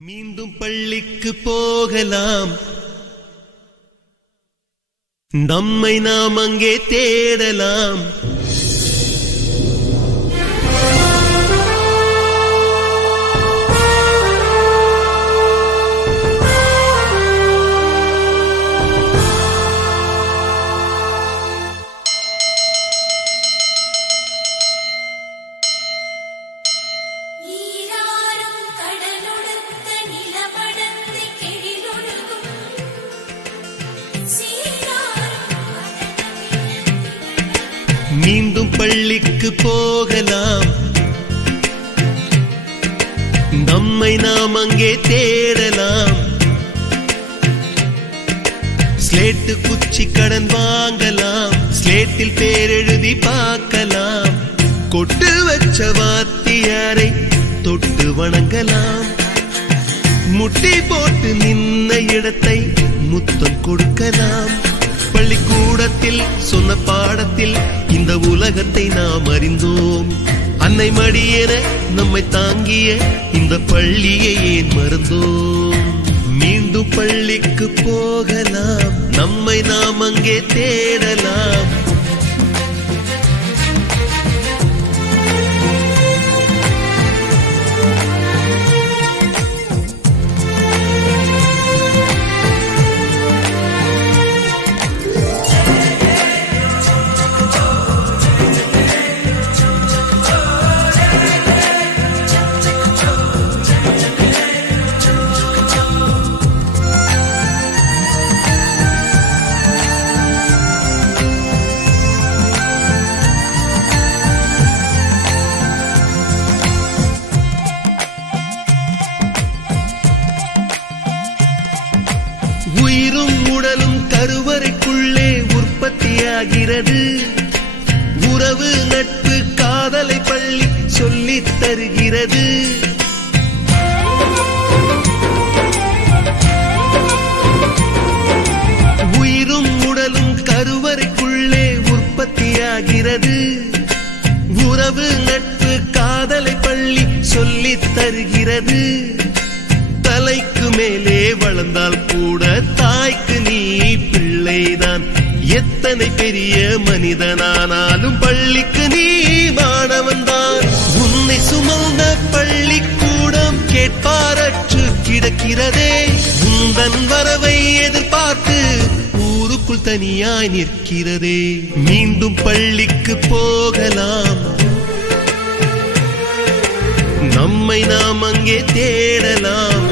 மீண்டும் பள்ளிக்கு போகலாம், நம்மை நாம் அங்கே தேடலாம். மீண்டும் பள்ளிக்கு போகலாம், நம்மை நாம் அங்கே தேடலாம். ஸ்லேட்டு குச்சி கடன் வாங்கலாம், ஸ்லேட்டில் பேர் எழுதி பார்க்கலாம். கொட்டு வச்ச வாத்தியாரை தொட்டு வணங்கலாம், முட்டி போட்டு நின்ன இடத்தை முத்தம் கொடுக்கலாம். பள்ளிக்கூடத்தில் சொன்ன பாடத்தில் இந்த உலகத்தை நாம் அறிந்தோம். அன்னை மடியென நம்மை தாங்கிய இந்த பள்ளியை ஏன் மறந்தோம்? மீண்டும் பள்ளிக்கு போகலாம், நம்மை நாம் அங்கே தேடலாம். உயிரும் உடலும் கருவறைக்குள்ளே உற்பத்தியாகிறது. உறவு நட்பு காதலை பள்ளி சொல்லித் தருகிறது. உயிரும் உடலும் கருவறைக்குள்ளே உற்பத்தியாகிறது. உறவு நட்பு காதலை பள்ளி சொல்லித் தருகிறது. தலைக்கு மேலே வளர்ந்தால் கூட தாய்க்கு நீ பிள்ளைதான். எத்தனை பெரிய மனிதனானாலும் பள்ளிக்கு நீ மாணவன்தான். உன்னை சுமந்த பள்ளிக்கூடம் கேட்பாரற்று கிடக்கிறதே. உந்தன் வரவை எதிர்பார்த்து ஊருக்குள் தனியாய் நிற்கிறதே. மீண்டும் பள்ளிக்கு போகலாம், நம்மை நாம் அங்கே தேடலாம்.